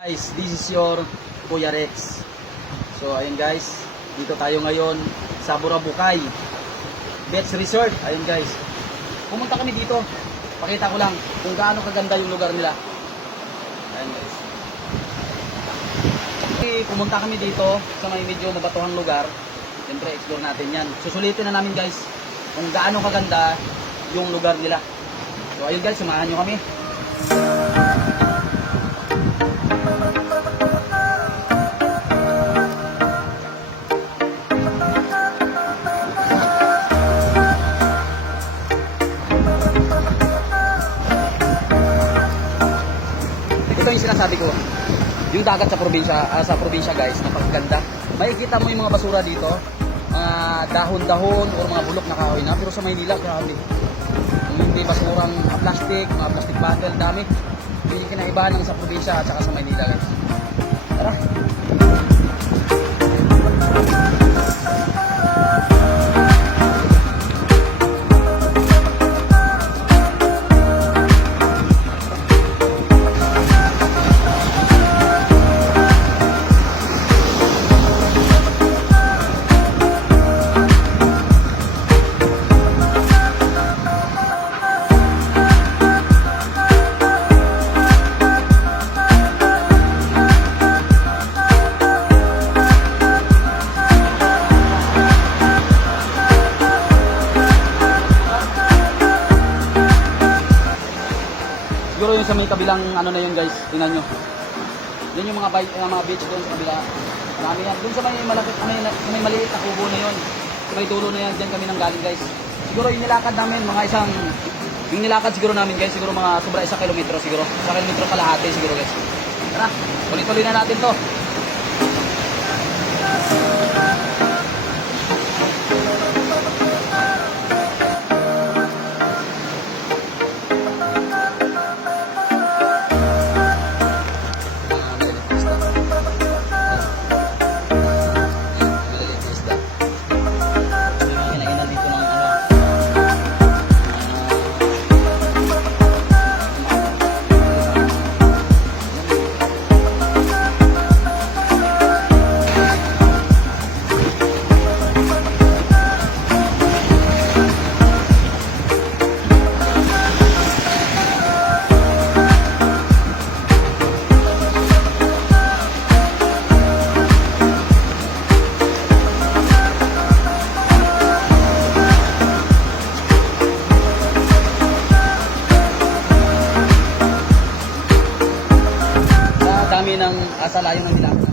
Guys, this is your Kuya Rex. So ayun guys, dito tayo ngayon sa Burabukay Beach Resort. Ayun guys, pumunta kami dito. Pakita ko lang kung gaano kaganda yung lugar nila. Ayun guys, pumunta kami dito sa may medyo mabatuhang lugar. Siyempre explore natin yan. Susulitin na namin guys kung gaano kaganda yung lugar nila. So ayun guys, samahan nyo kami. Ito yung sinasabi ko, yung dagat sa probinsya guys, napakaganda. Makikita mo yung mga basura dito, mga dahon-dahon o mga bulok na kahoy na, pero sa Maynila, grabe. Hindi basurang plastic, mga plastic bottle, dami. Hindi kinaibahan ng sa probinsya at saka sa Maynila guys. Tara! Siguro yung sa may kabilang ano na yun guys, tingnan nyo. Yan yung mga beach doon sa kabila. Marami yan. Doon sa may malapit, sa may maliit na kubo na yun. Sa may dulo na yan, dyan kami nang galing guys. Siguro yung nilakad namin, yung nilakad siguro namin guys, siguro mga sobra 1 kilometro siguro. 1 kilometro kalahati siguro guys. Tara, tuloy-tuloy na natin to. Dami ng asalayo ng nilakad